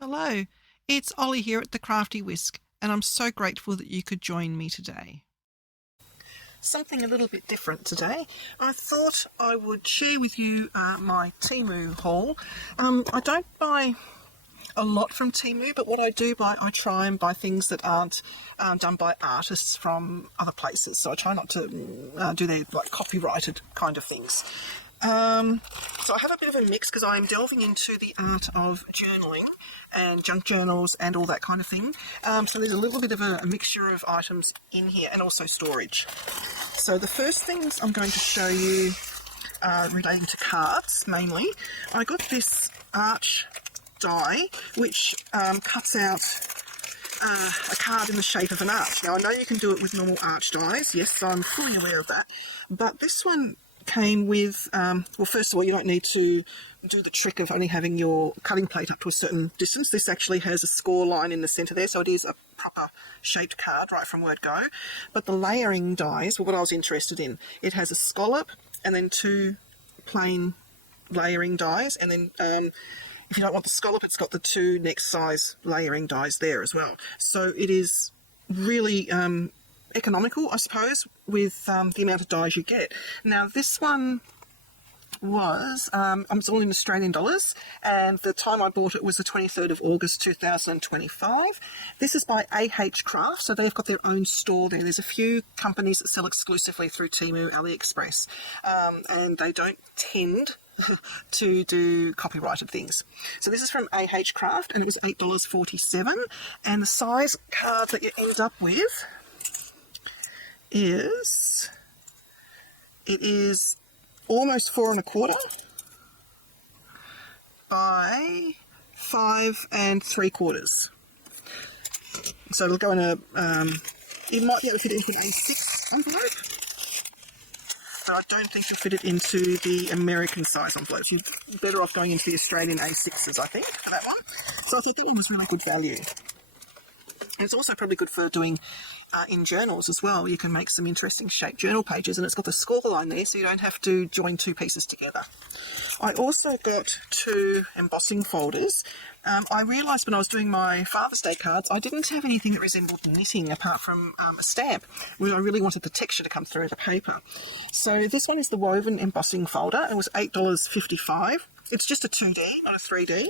Hello, it's Ollie here at the Crafty Whisk, and I'm so grateful that you could join me today. Something a little bit different today. I thought I would share with you my Temu haul. I don't buy a lot from Temu, but what I do buy, I try and buy things that aren't done by artists from other places. So I try not to do their copyrighted kind of things. So I have a bit of a mix because I'm delving into the art of journaling and junk journals and all that kind of thing. So there's a little bit of a mixture of items in here and also storage. So the first things I'm going to show you relating to cards mainly. I got this arch die which cuts out a card in the shape of an arch. Now I know you can do it with normal arch dies, yes, I'm fully aware of that, but this one came with, well, first of all, you don't need to do the trick of only having your cutting plate up to a certain distance. This actually has a score line in the centre there, so it is a proper shaped card right from word go. But the layering dies were what I was interested in. It has a scallop and then two plain layering dies, and then if you don't want the scallop, it's got the two next size layering dies there as well. So it is really economical, I suppose, with the amount of dies you get. Now this one was, it's all in Australian dollars, and the time I bought it was the 23rd of August 2025. This is by AH Craft, so they've got their own store there. There's a few companies that sell exclusively through Temu, AliExpress, and they don't tend to do copyrighted things. So this is from AH Craft, and it was $8.47, and the size card that you end up with is, it is almost 4 1/4 by 5 3/4. So it'll go in a, you might be able to fit it into an A6 envelope, but I don't think you'll fit it into the American size envelopes. You're better off going into the Australian A6s, I think, for that one. So I thought that one was really good value. And it's also probably good for doing in journals as well. You can make some interesting shaped journal pages, and it's got the score line there, so you don't have to join two pieces together. I also got two embossing folders. I realised when I was doing my Father's Day cards, I didn't have anything that resembled knitting apart from a stamp, where I really wanted the texture to come through the paper. So this one is the woven embossing folder. It was $8.55. It's just a 2D, not a 3D.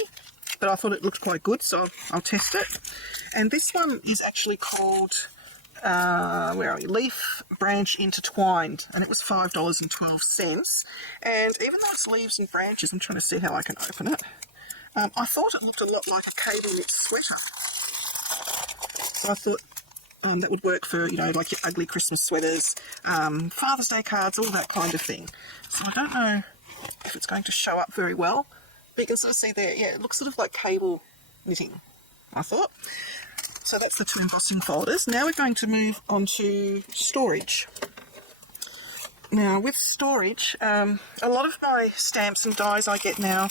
But I thought it looked quite good, so I'll test it. And this one is actually called, where are we? Leaf Branch Intertwined, and it was $5.12. And even though it's leaves and branches, I'm trying to see how I can open it. I thought it looked a lot like a cable knit sweater. So I thought that would work for, you know, like your ugly Christmas sweaters, Father's Day cards, all that kind of thing. So I don't know if it's going to show up very well. But you can sort of see there, yeah, it looks sort of like cable knitting, I thought. So that's the two embossing folders. Now we're going to move on to storage. Now with storage, a lot of my stamps and dies I get now are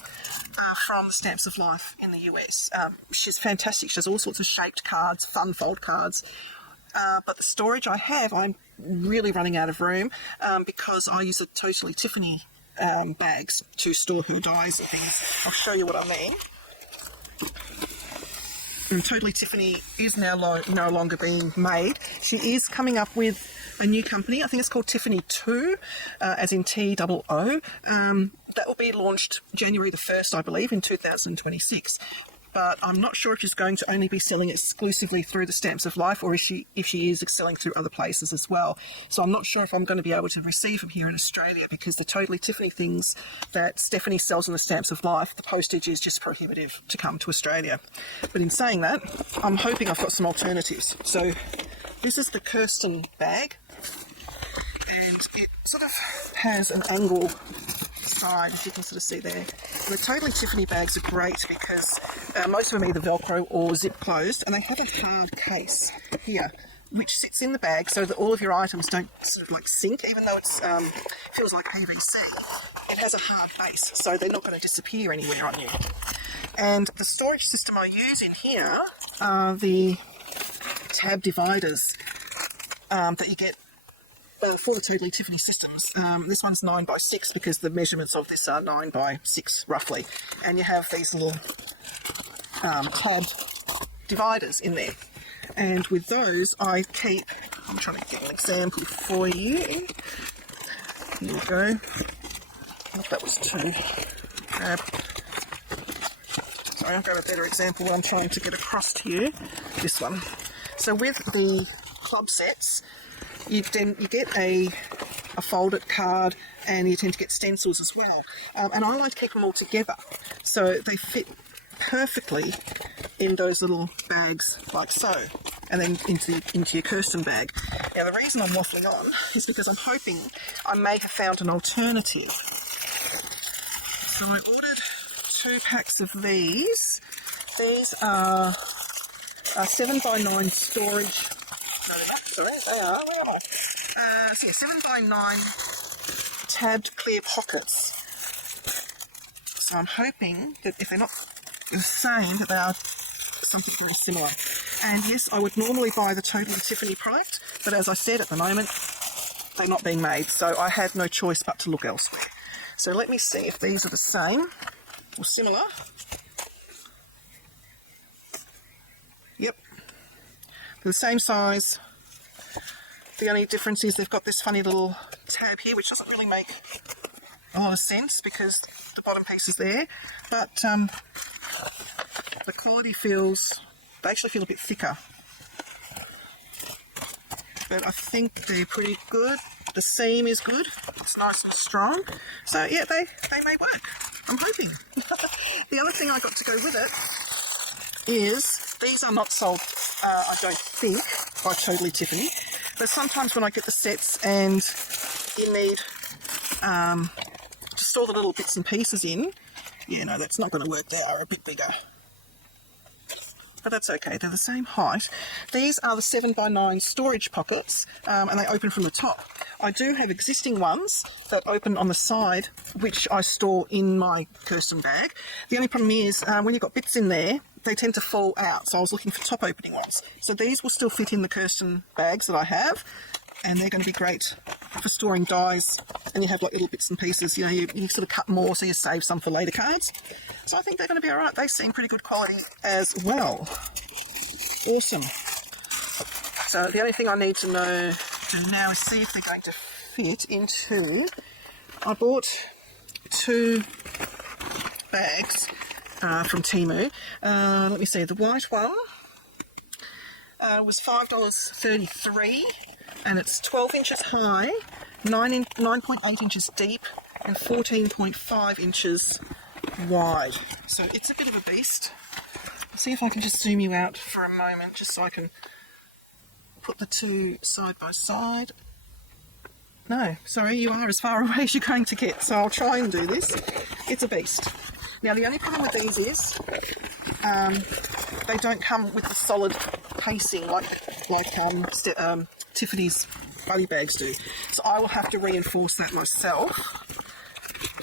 from the Stamps of Life in the US. She's fantastic. She does all sorts of shaped cards, fun fold cards. But the storage I have, I'm really running out of room because I use a Totally Tiffany bags to store her dies and things. I'll show you what I mean. And Totally Tiffany is now no longer being made. She is coming up with a new company. I think it's called Tiffany 2, as in TOO. That will be launched January the 1st, I believe, in 2026. But I'm not sure if she's going to only be selling exclusively through the Stamps of Life, or if she is selling through other places as well. So I'm not sure if I'm going to be able to receive them here in Australia, because the Totally Tiffany things that Stephanie sells on the Stamps of Life, the postage is just prohibitive to come to Australia. But in saying that, I'm hoping I've got some alternatives. So this is the Kirsten bag, and it sort of has an angle side, as you can sort of see there. And the Totally Tiffany bags are great because most of them are either Velcro or zip closed, and they have a hard case here which sits in the bag so that all of your items don't sort of like sink, even though it's feels like PVC. It has a hard base, so they're not going to disappear anywhere on you. And the storage system I use in here are the tab dividers that you get for the Totally Tiffany systems. This one's 9 by 6 because the measurements of this are 9 by 6 roughly, and you have these little tab dividers in there. And with those I keep, I'm trying to get an example for you. Here we go. Oh, that was too grab. Sorry, I've got a better example what I'm trying to get across to you. This one. So with the club sets, you get a folded card, and you tend to get stencils as well. And I like to keep them all together so they fit perfectly in those little bags like so, and then into your Kirsten bag. Now the reason I'm waffling on is because I'm hoping I may have found an alternative. So I ordered 2 packs of these. These are 7x9 storage. Sorry, they are. So yeah, 7x9 tabbed clear pockets. So I'm hoping that if they're not the same, that they are something very similar. And yes, I would normally buy the Totally Tiffany product, but as I said, at the moment they're not being made, so I had no choice but to look elsewhere. So let me see if these are the same or similar. Yep, they're the same size. The only difference is they've got this funny little tab here, which doesn't really make a lot of sense because the bottom piece is there, but the quality they actually feel a bit thicker, but I think they're pretty good. The seam is good, it's nice and strong, so yeah, they may work, I'm hoping. The other thing I got to go with it is, these are not sold, I don't think, by Totally Tiffany, but sometimes when I get the sets and you need to store the little bits and pieces in, yeah, no, that's not going to work. They are a bit bigger, but that's okay, they're the same height. These are the 7x9 storage pockets, and they open from the top. I do have existing ones that open on the side, which I store in my Kirsten bag. The only problem is, when you've got bits in there, they tend to fall out, so I was looking for top opening ones. So these will still fit in the Kirsten bags that I have, and they're going to be great for storing dies, and you have like little bits and pieces, you know, you sort of cut more so you save some for later cards. So I think they're going to be alright. They seem pretty good quality as well. Awesome. So the only thing I need to know now is see if they're going to fit into, I bought 2 bags from Temu. Let me see, the white one was $5.33, and it's 12 inches high, 9.8 inches deep, and 14.5 inches wide. So it's a bit of a beast. I'll see if I can just zoom you out for a moment, just so I can put the 2 side by side. No, sorry, you are as far away as you're going to get, so I'll try and do this. It's a beast. Now the only problem with these is they don't come with the solid casing like Tiffany's buddy bags do. So I will have to reinforce that myself.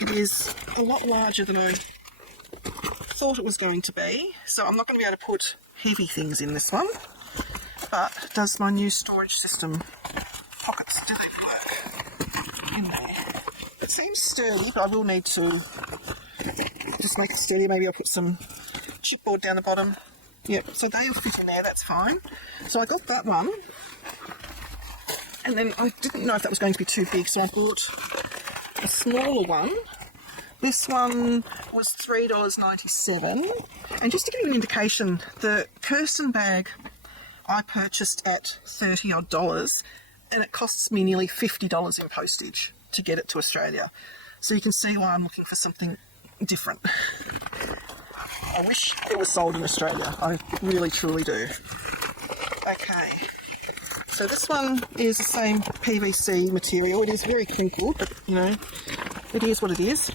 It is a lot larger than I thought it was going to be, so I'm not going to be able to put heavy things in this one. But does my new storage system pockets, do they work in there? It seems sturdy, but I will need to just make it sturdy. Maybe I'll put some chipboard down the bottom. Yep, so they'll fit in there, that's fine. So I got that one, and then I didn't know if that was going to be too big, so I bought a smaller one. This one was $3.97, and just to give you an indication, the Kirsten bag I purchased at $30 odd, and it costs me nearly $50 in postage to get it to Australia. So you can see why I'm looking for something different. I wish it was sold in Australia. I really, truly do. Okay, so this one is the same PVC material. It is very crinkled, but you know, it is what it is.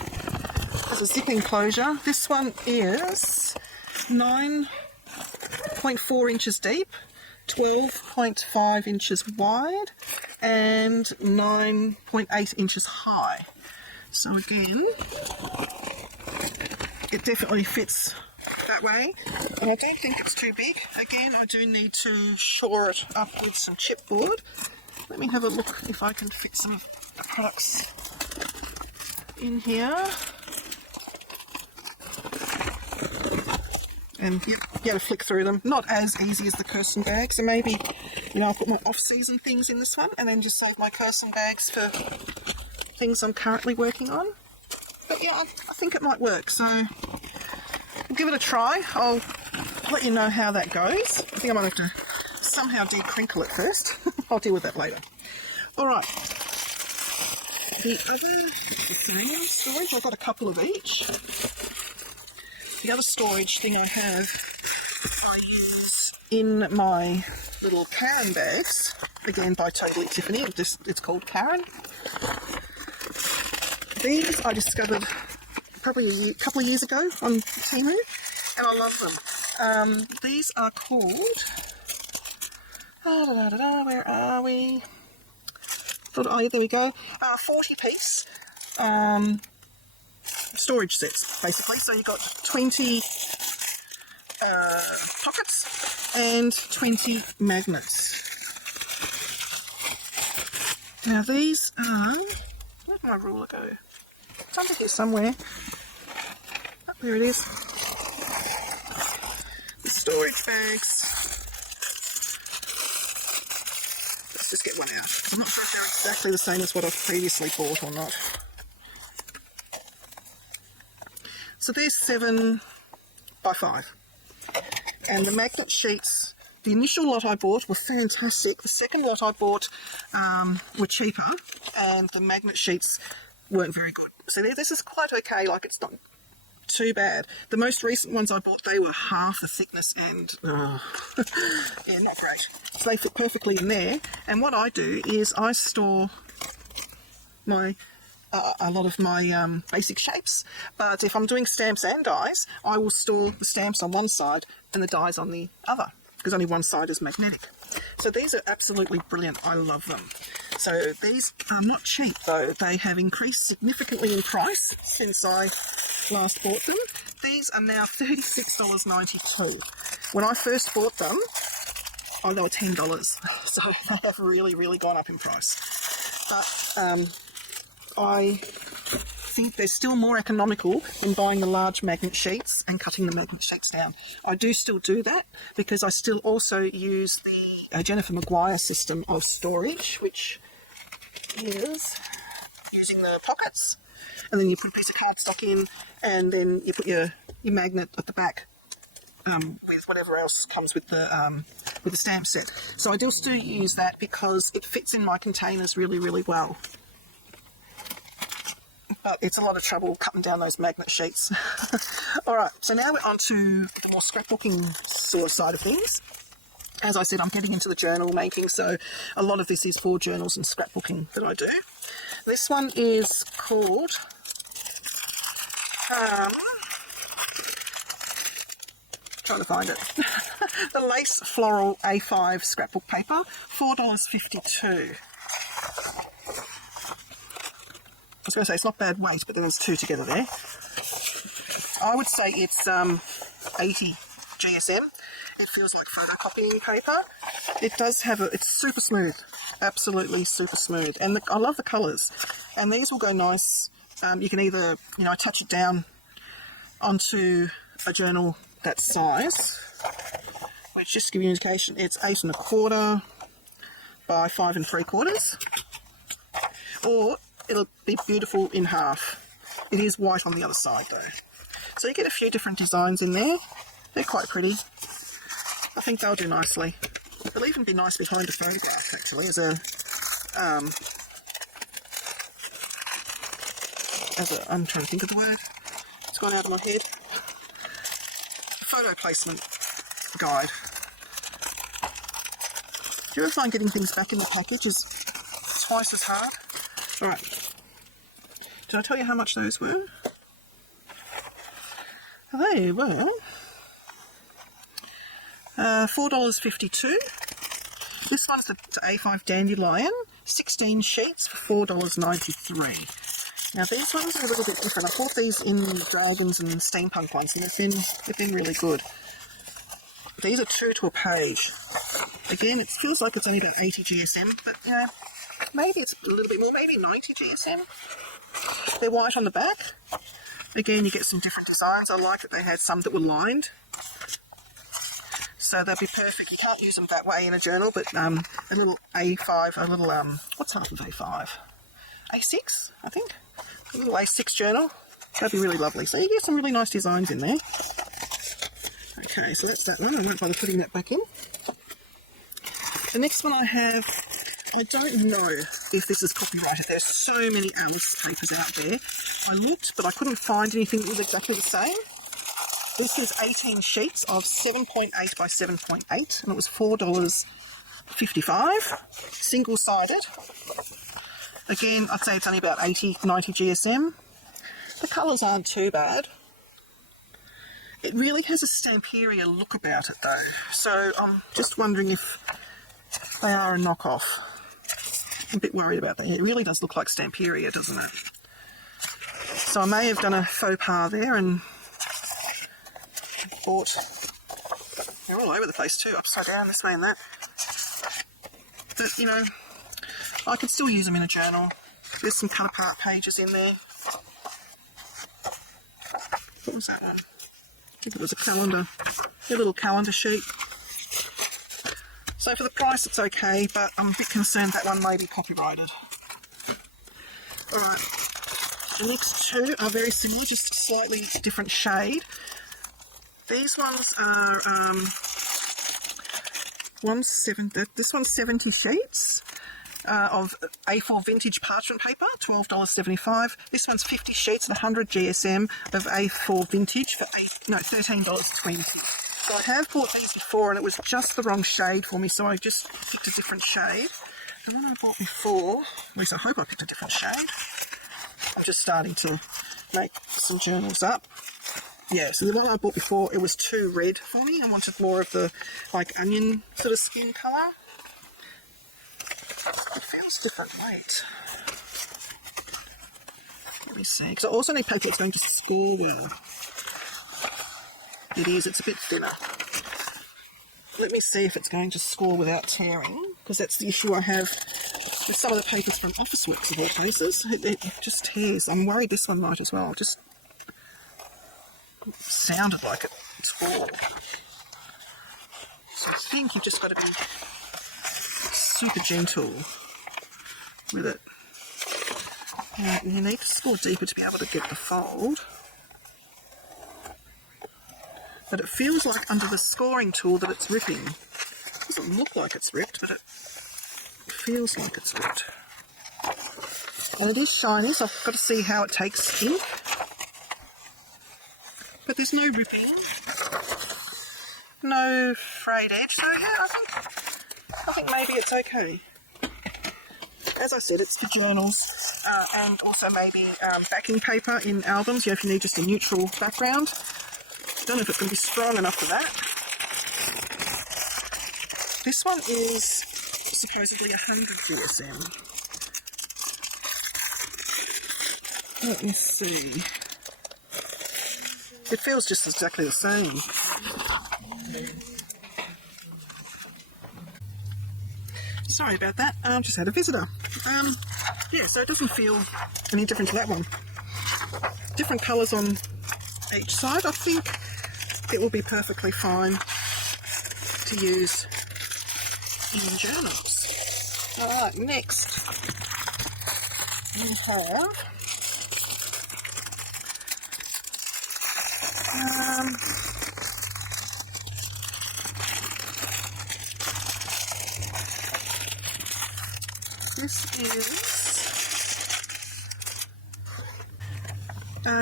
There's a zip enclosure. This one is 9.4 inches deep, 12.5 inches wide, and 9.8 inches high. So again, it definitely fits that way, and I don't think it's too big. Again, I do need to shore it up with some chipboard. Let me have a look if I can fit some of the products in here. And you got to flick through them. Not as easy as the Kirsten bag, so maybe, I'll put my off-season things in this one and then just save my Kirsten bags for things I'm currently working on. But yeah, I think it might work, so we'll give it a try. I'll let you know how that goes. I think I might have to somehow de-crinkle it first. I'll deal with that later. Alright, the other storage, I've got a couple of each. The other storage thing I have, I use in my little Karen bags, again by Totally Tiffany, it's called Karen. These I discovered probably a couple of years ago on Temu, and I love them. These are called, where are we? Oh, there we go. 40-piece storage sets, basically. So you've got 20 pockets and 20 magnets. Now these are, where'd my ruler go? It's under here somewhere. Oh, there it is. The storage bags. Let's just get one out. I'm not sure if they're exactly the same as what I've previously bought or not. So there's 7 by 5. And the magnet sheets, the initial lot I bought were fantastic. The second lot I bought were cheaper, and the magnet sheets weren't very good. So this is quite okay, like it's not too bad. The most recent ones I bought, they were half the thickness and, yeah, not great. So they fit perfectly in there. And what I do is I store my a lot of my basic shapes, but if I'm doing stamps and dies, I will store the stamps on one side and the dies on the other, because only one side is magnetic. So these are absolutely brilliant. I love them. So these are not cheap though. They have increased significantly in price since I last bought them. These are now $36.92. When I first bought them, they were $10. So they have really, really gone up in price. But I think they're still more economical than buying the large magnet sheets and cutting the magnet sheets down. I do still do that because I still also use the Jennifer Maguire system of storage, which is using the pockets, and then you put a piece of cardstock in, and then you put your magnet at the back with whatever else comes with the stamp set. So I still use that because it fits in my containers really, really well. But it's a lot of trouble cutting down those magnet sheets. Alright, so now we're on to the more scrapbooking sort of side of things. As I said, I'm getting into the journal making, so a lot of this is for journals and scrapbooking that I do. This one is called trying to find it. The Lace Floral A5 scrapbook paper, $4.52. I was going to say it's not bad weight, but there's 2 together there. I would say it's 80 GSM. It feels like photocopying paper. It does have it's super smooth, absolutely super smooth, and I love the colours. And these will go nice. You can either attach it down onto a journal that size, which just to give you an indication, it's 8 1/4 by 5 3/4, or it'll be beautiful in half. It is white on the other side though. So you get a few different designs in there. They're quite pretty. I think they'll do nicely. They'll even be nice behind a photograph actually, I'm trying to think of the word. It's gone out of my head. Photo placement guide. Do you ever find getting things back in the package is twice as hard? Alright. Did I tell you how much those were? They were $4.52. This one's the A5 Dandelion, 16 sheets for $4.93. Now these ones are a little bit different. I bought these in Dragons and Steampunk ones, and they've been really good. These are 2 to a page. Again, it feels like it's only about 80 GSM, but maybe it's a little bit more, maybe 90 GSM. They're white on the back. Again, you get some different designs. I like that they had some that were lined. so they'll be perfect. You can't use them that way in a journal, but a little A5, a little, what's half of A5? A6, I think. A little A6 journal. That'd be really lovely. So you get some really nice designs in there. Okay, so that's that one. I won't bother putting that back in. The next one I have, I don't know if this is copyrighted. There's so many Alice papers out there. I looked, but I couldn't find anything that was exactly the same. This is 18 sheets of 7.8 by 7.8, and it was $4.55, single-sided. Again, I'd say it's only about 80, 90 GSM. The colours aren't too bad. It really has a Stamperia look about it though, so I'm just wondering if they are a knockoff. I'm a bit worried about that. It really does look like Stamperia, doesn't it? So I may have done a faux pas there and bought... They're all over the place too, upside down, this way and that. But, you know, I could still use them in a journal. There's some cut apart pages in there. What was that one? I think it was a calendar. A little calendar sheet. So for the price it's okay, but I'm a bit concerned that one may be copyrighted. Alright, the next two are very similar, just slightly different shade. These ones are this one's 70 sheets of A4 vintage parchment paper, $12.75. This one's 50 sheets and 100 GSM of A4 vintage for $13.20. So I have bought these before and it was just the wrong shade for me, so I just picked a different shade. The one I bought before, at least I hope I picked a different shade. I'm just starting to make some journals up. Yeah, so the one I bought before, it was too red for me. I wanted more of the, like, onion sort of skin colour. It feels different, wait. Let me see, because I also need paper that's going to score well. It is, it's a bit thinner. Let me see if it's going to score without tearing, because that's the issue I have with some of the papers from Officeworks of all places. It just tears. I'm worried this one might as well. Just sounded like it scored. So I think you've just got to be super gentle with it. You need to score deeper to be able to get the fold. But it feels like under the scoring tool that it's ripping. It doesn't look like it's ripped, but it feels like it's ripped. And it is shiny, so I've got to see how it takes ink. But there's no ripping, no frayed edge, so yeah, I think maybe it's okay. As I said, it's for journals and also maybe backing paper in albums, if you need just a neutral background. Don't know if it's going to be strong enough for that. This one is supposedly 100 GSM. Let me see. It feels just exactly the same. Sorry about that. Just had a visitor. Yeah, so it doesn't feel any different to that one. Different colours on each side. I think it will be perfectly fine to use in journals. Alright, next we have this is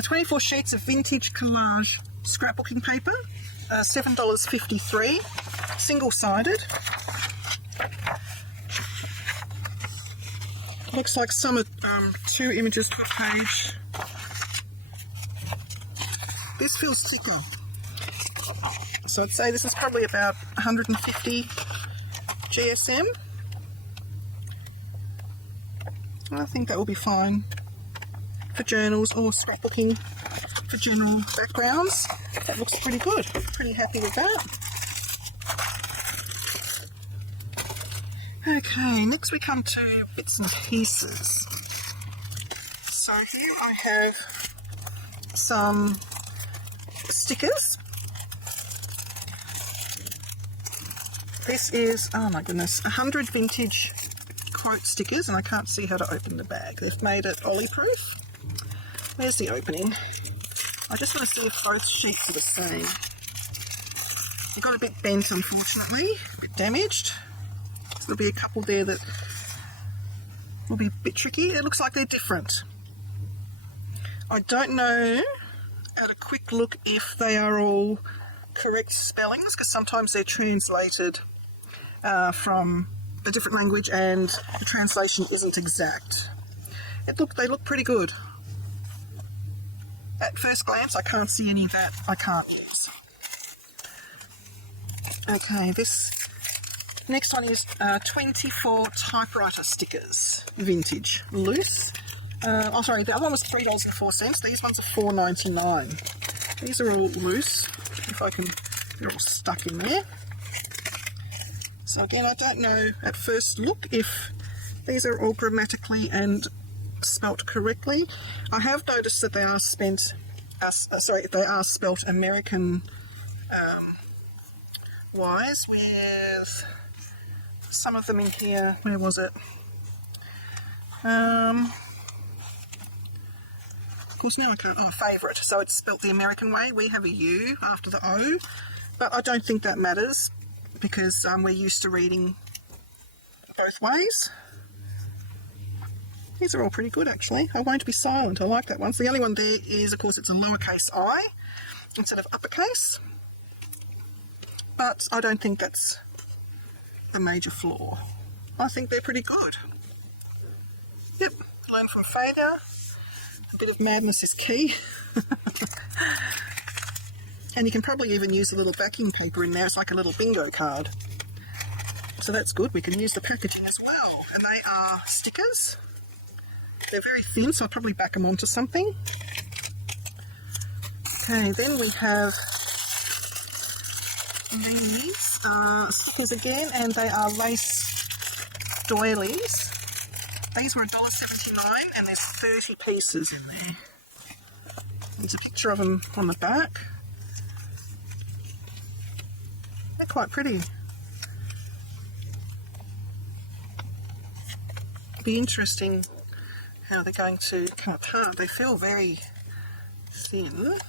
24 sheets of vintage collage scrapbooking paper, $7.53, single-sided. Looks like some are 2 images to a page. This feels thicker. So I'd say this is probably about 150 GSM. I think that will be fine for journals or scrapbooking for general backgrounds. That looks pretty good. Pretty happy with that. Okay, next we come to bits and pieces. So here I have some stickers. This is, oh my goodness, 100 vintage quote stickers, and I can't see how to open the bag. They've made it Ollie proof. Where's the opening? I just want to see if both sheets are the same. It got a bit bent, unfortunately, a bit damaged. So there'll be a couple there that will be a bit tricky. It looks like they're different. I don't know at a quick look if they are all correct spellings, because sometimes they're translated from a different language and the translation isn't exact. They look pretty good. At first glance, I can't see any that I can't guess. Okay, this next one is 24 typewriter stickers, vintage, loose. Oh, sorry, the other one was $3.04. These ones are $4.99. These are all loose. If I can, they're all stuck in there. So again, I don't know at first look if these are all grammatically and spelt correctly. I have noticed that they are spelt American wise, with some of them in here. Where was it? Of course, now I can't. Oh, favourite. So it's spelt the American way. We have a U after the O, but I don't think that matters because we're used to reading both ways. These are all pretty good, actually. I won't be silent. I like that one. So the only one there is, of course, it's a lowercase I instead of uppercase. But I don't think that's a major flaw. I think they're pretty good. Yep, learn from failure. A bit of madness is key. And you can probably even use a little backing paper in there. It's like a little bingo card. So that's good. We can use the packaging as well. And they are stickers. They're very thin, so I'll probably back them onto something. Okay, then we have these stickers again, and they are lace doilies. These were $1.79, and there's 30 pieces in there. There's a picture of them on the back. They're quite pretty. It'll be interesting how they're going to come apart. They feel very thin.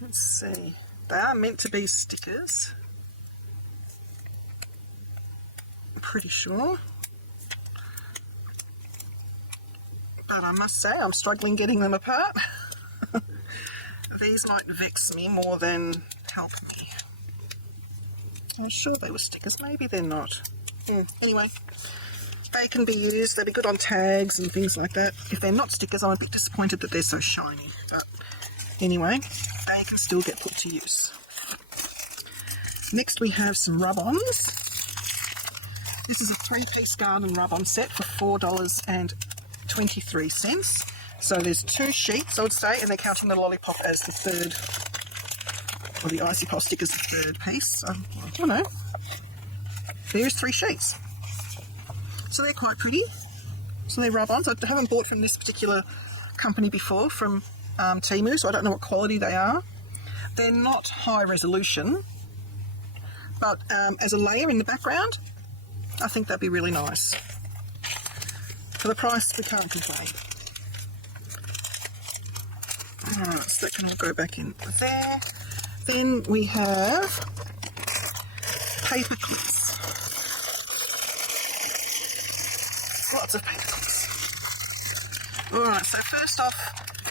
Let's see. They are meant to be stickers. I'm pretty sure. But I must say, I'm struggling getting them apart. These might vex me more than help me. I'm sure they were stickers. Maybe they're not. Anyway. They can be used, they'll be good on tags and things like that. If they're not stickers, I'm a bit disappointed that they're so shiny. But anyway, they can still get put to use. Next we have some rub-ons. This is a 3-piece garden rub-on set for $4.23. So there's 2 sheets, I would say, and they're counting the lollipop as the third, or the icy pop stick as the third piece. So, I don't know. There's 3 sheets. So they're quite pretty. So they're rub-ons. I haven't bought from this particular company before, from Temu, so I don't know what quality they are. They're not high resolution, but as a layer in the background, I think that'd be really nice. For the price, we can't complain. Alright, so that can all go back in there. Then we have paper clips. Lots of paper clips. Alright, so first off,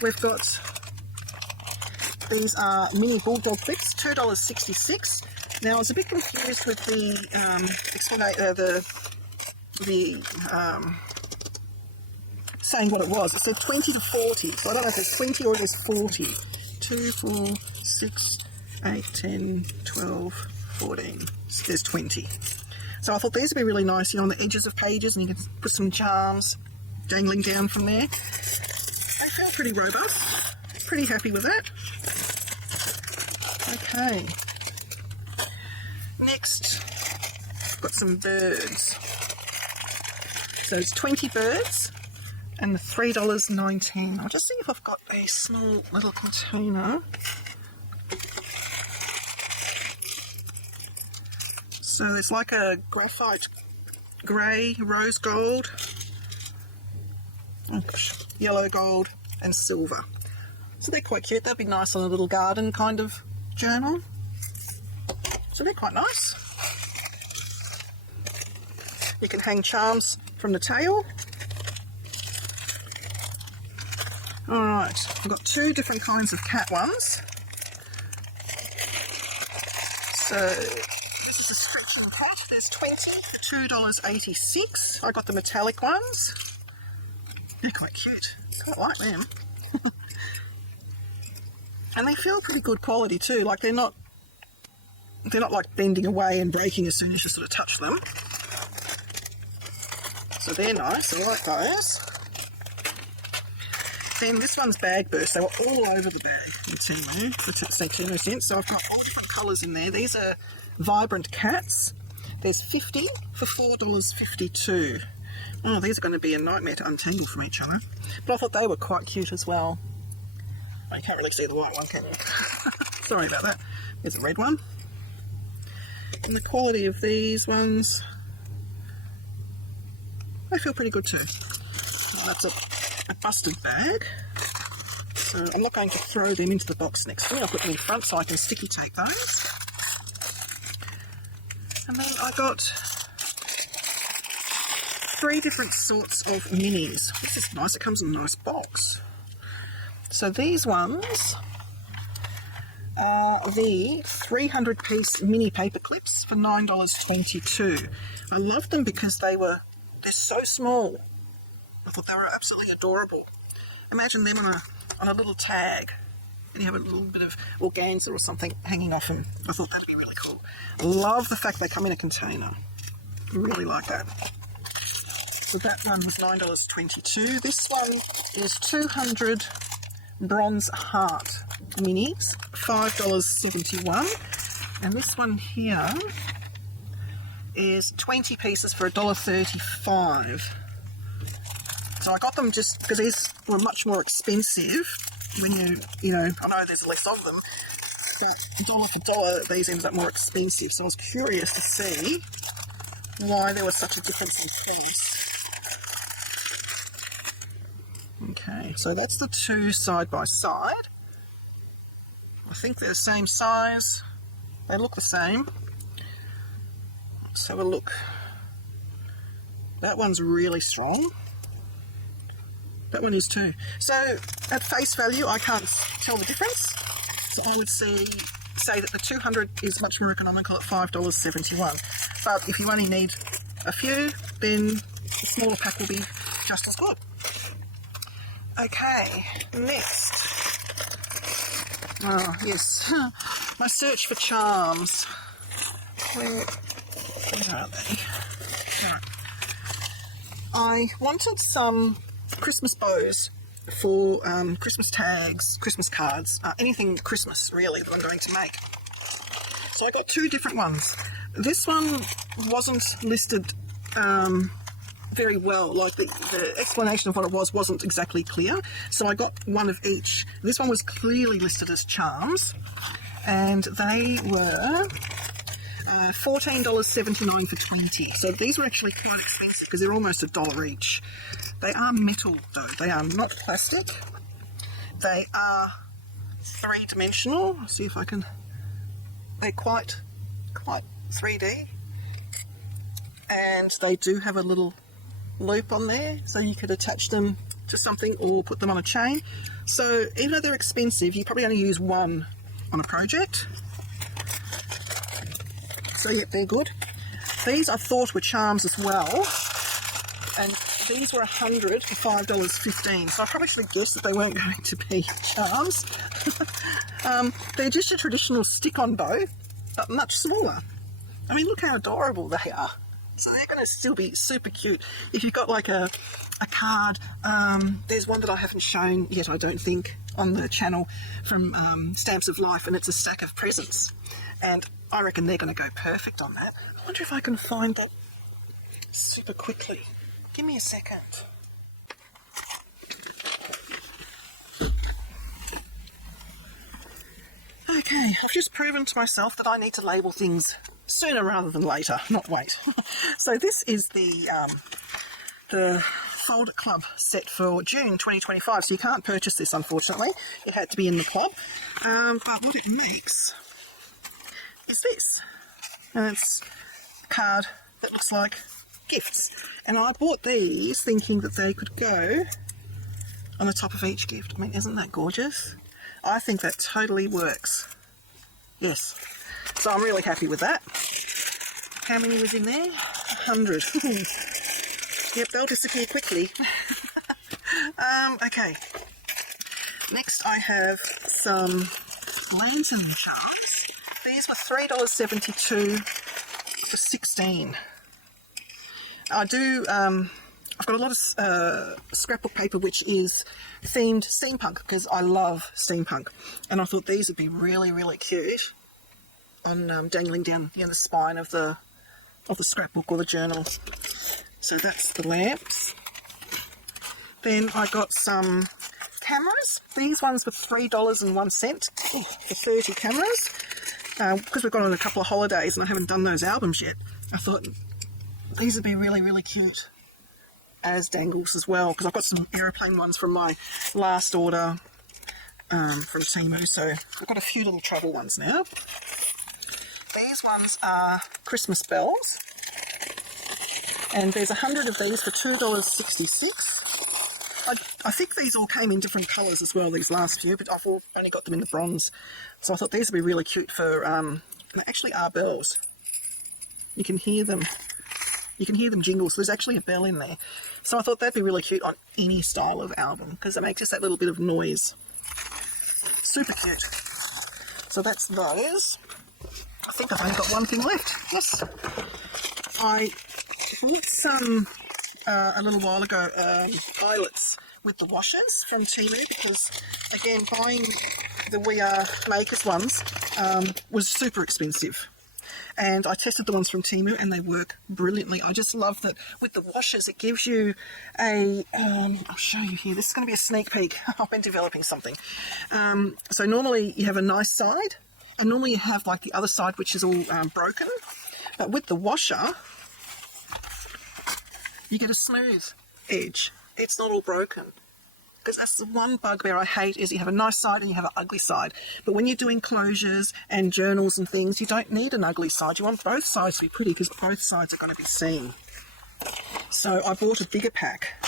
we've got, these are mini bulldog clips, $2.66. Now I was a bit confused with the saying what it was. It said 20 to 40, so I don't know if it's 20 or it was 40. 2, 4, 6, 8, 10, 12, 14. So there's 20. So I thought these would be really nice, on the edges of pages, and you can put some charms dangling down from there. They feel pretty robust. Pretty happy with that. Okay. Next, got some birds. So it's 20 birds and $3.19. I'll just see if I've got a small little container. So it's like a graphite grey, rose gold, yellow gold and silver. So they're quite cute. They'll be nice on a little garden kind of journal. So they're quite nice. You can hang charms from the tail. Alright, I've got two different kinds of cat ones. So this is a stretching cat. There's 20, $2.86. I got the metallic ones. They're quite cute. Quite like them. And they feel pretty good quality too. Like they're not like bending away and breaking as soon as you sort of touch them. So they're nice. I like those. Then this one's bag burst. They were all over the bag in Temu, so Temu sent. So I've got all different colours in there. These are vibrant cats. There's 50 for $4.52. Oh, these are going to be a nightmare to untangle from each other. But I thought they were quite cute as well. Oh, you can't really see the white one, can you? Sorry about that. There's a red one. And the quality of these ones, they feel pretty good too. Oh, that's a busted bag. So I'm not going to throw them into the box next to me. I'll put them in front so I can sticky tape those. And then I got 3 different sorts of minis. This is nice. It comes in a nice box. So these ones are the 300-piece mini paper clips for $9.22. I love them because they're so small. I thought they were absolutely adorable. Imagine them on a little tag, and you have a little bit of organza or something hanging off them. I thought that'd be really cool. I love the fact they come in a container. I really like that. So that one was $9.22. This one is 200 bronze heart minis, $5.71. And this one here is 20 pieces for $1.35. So I got them just because these were much more expensive when you know, I know there's less of them, but dollar for dollar these ended up more expensive. So I was curious to see why there was such a difference in price. Okay, so that's the two side by side. I think they're the same size. They look the same. Let's have a look. That one's really strong. That one is too. So at face value, I can't tell the difference. So I would say that the 200 is much more economical at $5.71. But if you only need a few, then the smaller pack will be just as good. Okay, next. Oh, yes. My search for charms. Where are they? Right. I wanted some Christmas bows for Christmas tags, Christmas cards, anything Christmas really that I'm going to make. So I got 2 different ones. This one wasn't listed very well, like the explanation of what it wasn't exactly clear, so I got one of each. This one was clearly listed as charms, and they were $14.79 for 20. So these were actually quite expensive because they're almost $1 each. They are metal though, they are not plastic. They are 3-dimensional. I'll see if I can, they're quite 3D. And they do have a little loop on there, so you could attach them to something or put them on a chain. So even though they're expensive, you probably only use one on a project. So yeah, they're good. These I thought were charms as well, and these were 100 for $5.15. So I probably should have guessed that they weren't going to be charms. They're just a traditional stick-on bow, but much smaller. I mean, look how adorable they are. So they're going to still be super cute. If you've got like a card, there's one that I haven't shown yet, I don't think, on the channel from Stamps of Life, and it's a stack of presents. And I reckon they're going to go perfect on that. I wonder if I can find that super quickly. Give me a second. Okay, I've just proven to myself that I need to label things sooner rather than later, not wait. So this is the Fold It Club set for June 2025. So you can't purchase this, unfortunately. It had to be in the club. But what it makes is this. And it's a card that looks like gifts. And I bought these thinking that they could go on the top of each gift. I mean, isn't that gorgeous? I think that totally works. Yes. So I'm really happy with that. How many was in there? 100. Yep, they'll disappear quickly. Okay. Next I have some lantern jars. These were $3.72 for 16. I do, I've got a lot of scrapbook paper which is themed steampunk because I love steampunk, and I thought these would be really, really cute on dangling down the spine of the scrapbook or the journal. So that's the lamps. Then I got some cameras. These ones were $3.01 for 30 cameras. Because we've gone on a couple of holidays and I haven't done those albums yet, I thought these would be really, really cute as dangles as well, because I've got some aeroplane ones from my last order from Temu, so I've got a few little travel ones now. These ones are Christmas bells, and there's 100 of these for $2.66. I think these all came in different colours as well, these last few, but I've only got them in the bronze. So I thought these would be really cute for, they actually are bells. You can hear them. You can hear them jingle, so there's actually a bell in there. So I thought that'd be really cute on any style of album, because it makes just that little bit of noise. Super cute. So that's those. I think I've only got one thing left. Yes. I bought some, a little while ago, eyelets with the washers from Temu, because, again, buying the We Are Makers ones was super expensive. And I tested the ones from Temu and they work brilliantly. I just love that with the washers it gives you a, I'll show you here, this is going to be a sneak peek. I've been developing something. So normally you have a nice side, and normally you have like the other side which is all broken. But with the washer, you get a smooth edge. It's not all broken. Because that's the one bugbear I hate, is you have a nice side and you have an ugly side. But when you're doing closures and journals and things, you don't need an ugly side. You want both sides to be pretty, because both sides are going to be seen. So I bought a bigger pack.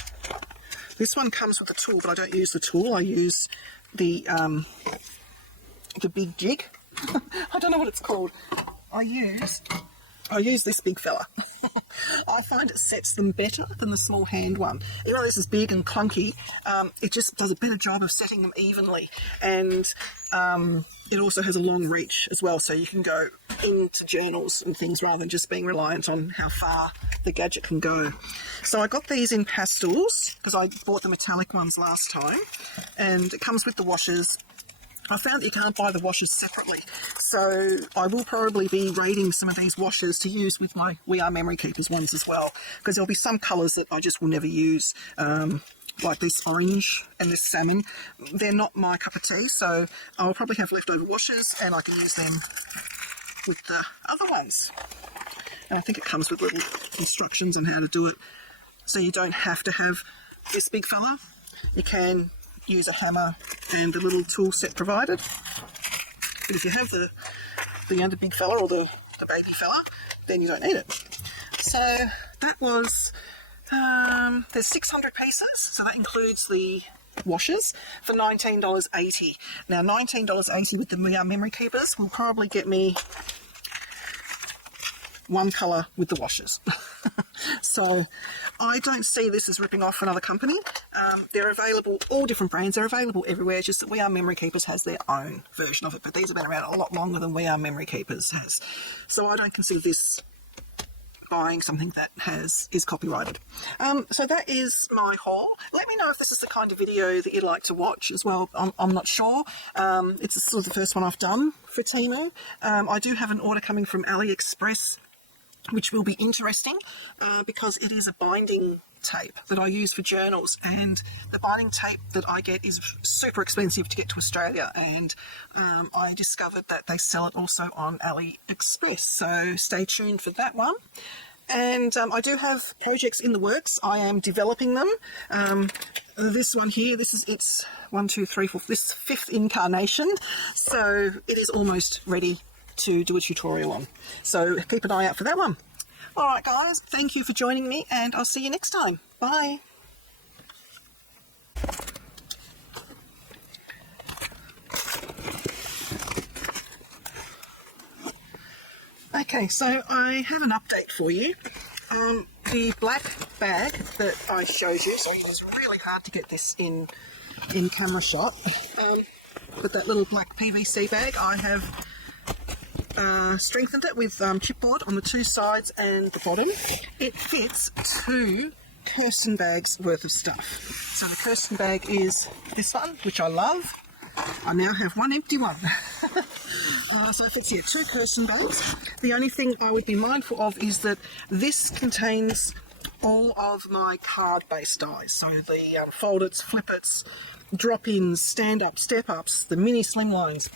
This one comes with a tool, but I don't use the tool. I use the big jig. I don't know what it's called. I use this big fella. I find it sets them better than the small hand one. Even though this is big and clunky, it just does a better job of setting them evenly. And it also has a long reach as well, so you can go into journals and things rather than just being reliant on how far the gadget can go. So I got these in pastels because I bought the metallic ones last time, and it comes with the washers. I found that you can't buy the washers separately, so I will probably be raiding some of these washers to use with my We Are Memory Keepers ones as well, because there'll be some colours that I just will never use, like this orange and this salmon. They're not my cup of tea, so I'll probably have leftover washers and I can use them with the other ones. And I think it comes with little instructions on how to do it, so you don't have to have this big fella. You can use a hammer and the little tool set provided. But if you have the big fella or the baby fella, then you don't need it. So that was, there's 600 pieces, so that includes the washers, for $19.80. Now $19.80 with the We Are Memory Keepers will probably get me one colour with the washers. So I don't see this as ripping off another company. They're available, all different brands, they're available everywhere, just that We Are Memory Keepers has their own version of it, but these have been around a lot longer than We Are Memory Keepers has. So I don't consider this buying something that is copyrighted. So that is my haul. Let me know if this is the kind of video that you'd like to watch as well. I'm not sure. It's sort of the first one I've done for Temu. I do have an order coming from AliExpress, which will be interesting because it is a binding tape that I use for journals, and the binding tape that I get is super expensive to get to Australia, and I discovered that they sell it also on AliExpress, so stay tuned for that one. And I do have projects in the works. I am developing them. This one here, it's 1, 2, 3, 4, this 5th incarnation, so it is almost ready to do a tutorial on. So keep an eye out for that one. Alright guys, thank you for joining me, and I'll see you next time. Bye! Okay, so I have an update for you. The black bag that I showed you, so it is really hard to get this in camera shot, but that little black PVC bag, I have strengthened it with chipboard on the 2 sides and the bottom. It fits 2 Kirsten bags worth of stuff. So the Kirsten bag is this one, which I love. I now have 1 empty one. So it fits here 2 Kirsten bags. The only thing I would be mindful of is that this contains all of my card-based dies. So the fold-its, flip-its, drop-ins, stand-ups, step-ups, the mini slimlines.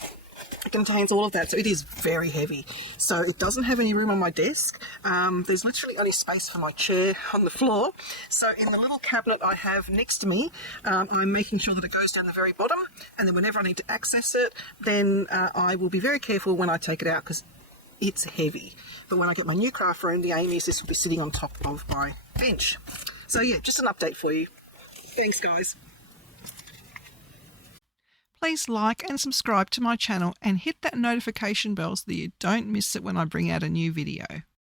It contains all of that, so it is very heavy. So it doesn't have any room on my desk. There's literally only space for my chair on the floor. So in the little cabinet I have next to me, I'm making sure that it goes down the very bottom, and then whenever I need to access it, then I will be very careful when I take it out because it's heavy. But when I get my new craft room, the aim is this will be sitting on top of my bench. So yeah, just an update for you. Thanks guys. Please like and subscribe to my channel and hit that notification bell so that you don't miss it when I bring out a new video.